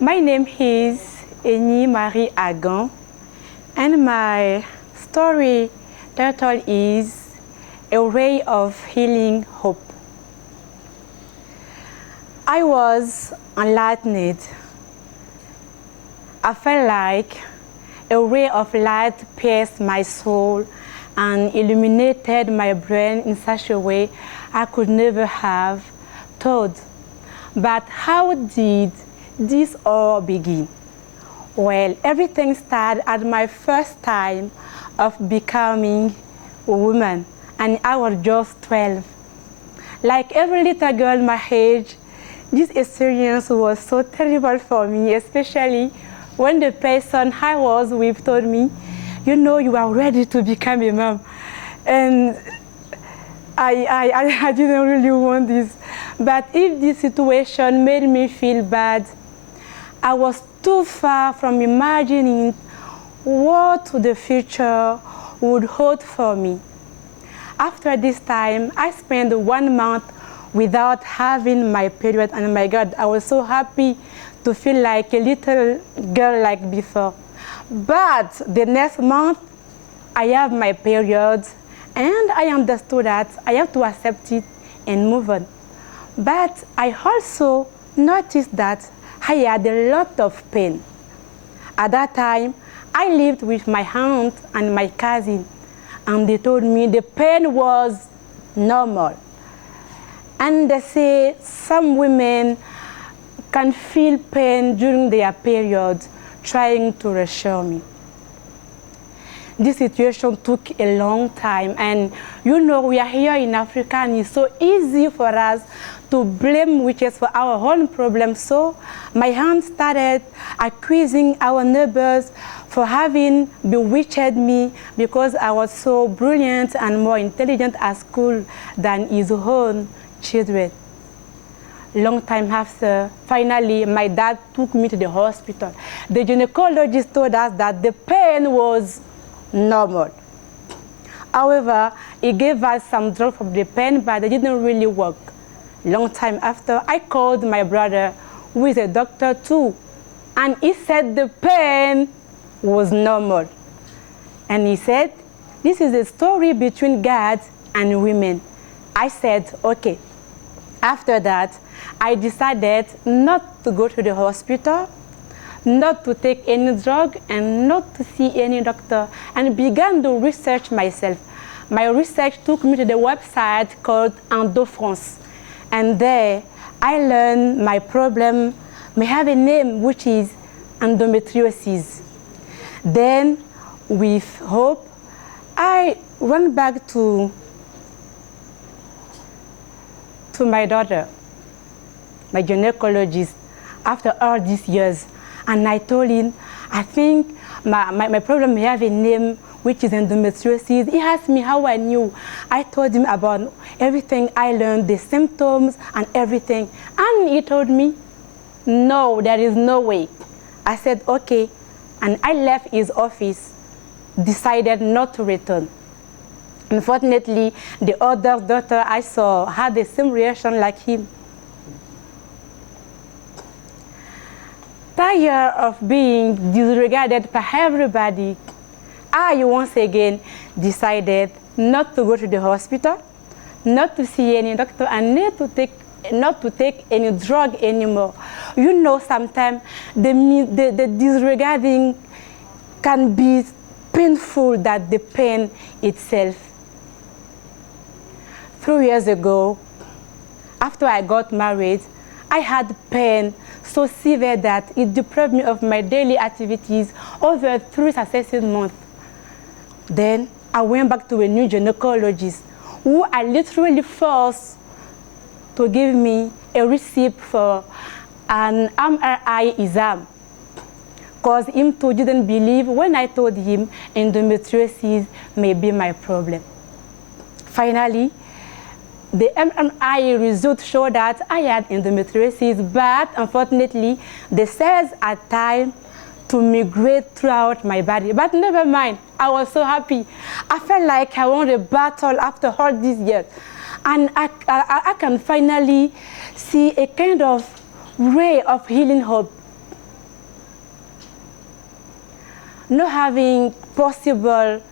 My name is Ange-Marie AGAN, and my story title is A Ray of Healing Hope. I was enlightened. I felt like a ray of light pierced my soul and illuminated my brain in such a way I could never have thought. But how did this all begin? Well, everything started at my first time of becoming a woman, and I was just 12. Like every little girl my age, this experience was so terrible for me, especially when the person I was with told me, you know, you are ready to become a mom. And I didn't really want this. But if this situation made me feel bad, I was too far from imagining what the future would hold for me. After this time, I spent 1 month without having my period, and my God, I was so happy to feel like a little girl like before. But the next month, I have my period, and I understood that I have to accept it and move on. But I also noticed that I had a lot of pain. At that time, I lived with my aunt and my cousin, and they told me the pain was normal. And they say some women can feel pain during their period, trying to reassure me. This situation took a long time, and you know, we are here in Africa, and it's so easy for us to blame witches for our own problems. So my aunt started accusing our neighbors for having bewitched me because I was so brilliant and more intelligent at school than his own children. Long time after, finally, my dad took me to the hospital. The gynecologist told us that the pain was normal. However, he gave us some drugs for the pain, but they didn't really work. Long time after, I called my brother, who is a doctor too, and he said the pain was normal. And he said, this is a story between God and women. I said, okay. After that, I decided not to go to the hospital, not to take any drug, and not to see any doctor, and began to research myself. My research took me to the website called France, and there I learned my problem may have a name, which is endometriosis. Then, with hope, I went back to my daughter, my gynecologist, after all these years. And I told him, I think my problem may have a name, which is endometriosis. He asked me how I knew. I told him about everything I learned, the symptoms and everything. And he told me, no, there is no way. I said, okay. And I left his office, decided not to return. Unfortunately, the other daughter I saw had the same reaction like him. Tired of being disregarded by everybody, I once again decided not to go to the hospital, not to see any doctor, and not to take any drug anymore. You know, sometimes the disregarding can be painful than the pain itself. 3 years ago, after I got married, I had pain so severe that it deprived me of my daily activities over 3 successive months. Then I went back to a new gynecologist who I literally forced to give me a receipt for an MRI exam, because him too didn't believe when I told him endometriosis may be my problem. Finally, the MRI results showed that I had endometriosis, but unfortunately, the cells had time to migrate throughout my body. But never mind, I was so happy. I felt like I won a battle after all these years. And I can finally see a kind of ray of healing hope. not having possible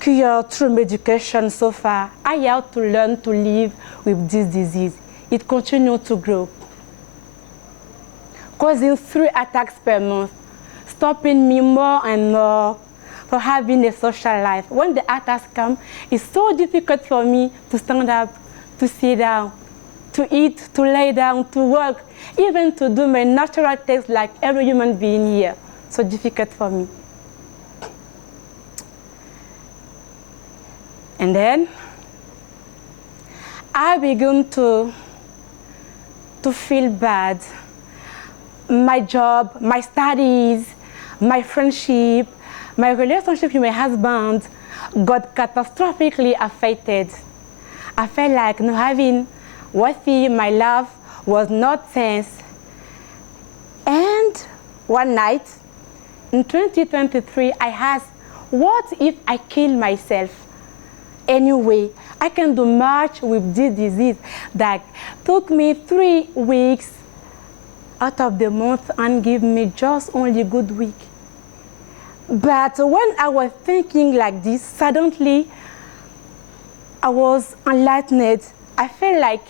cure through medication so far, I have to learn to live with this disease. It continues to grow, causing 3 attacks per month, stopping me more and more from having a social life. When the attacks come, it's so difficult for me to stand up, to sit down, to eat, to lay down, to work, even to do my natural things like every human being here. So difficult for me. And then I began to feel bad. My job, my studies, my friendship, my relationship with my husband got catastrophically affected. I felt like not having worthy, my love was not sense. And one night in 2023, I asked, what if I kill myself? Anyway, I can do much with this disease that took me 3 weeks out of the month and give me just only a good week. But when I was thinking like this, suddenly I was enlightened. I felt like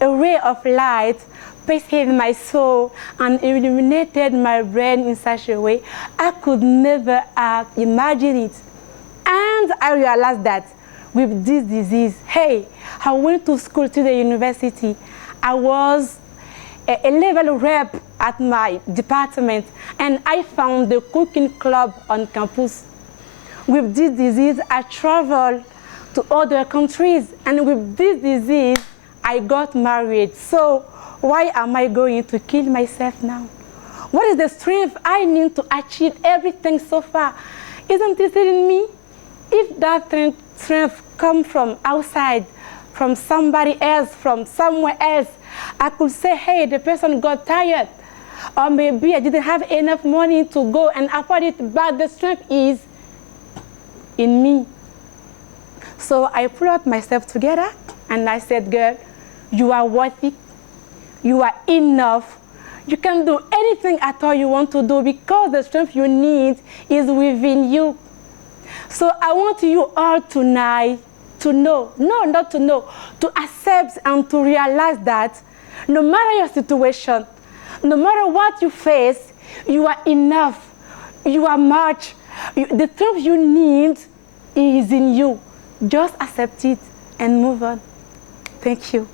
a ray of light pierced my soul and illuminated my brain in such a way I could never have imagined it. And I realized that with this disease, hey, I went to school, to the university. I was a level rep at my department, and I found the cooking club on campus. With this disease, I traveled to other countries, and with this disease, I got married. So why am I going to kill myself now? What is the strength I need to achieve everything so far? Isn't it in me? If that strength comes from outside, from somebody else, from somewhere else, I could say, hey, the person got tired. Or maybe I didn't have enough money to go and afford it, but the strength is in me. So I pulled myself together and I said, girl, you are worthy. You are enough. You can do anything at all you want to do because the strength you need is within you. So I want you all tonight to know, no, not to know, to accept and to realize that no matter your situation, no matter what you face, you are enough. You are much. The strength you need is in you. Just accept it and move on. Thank you.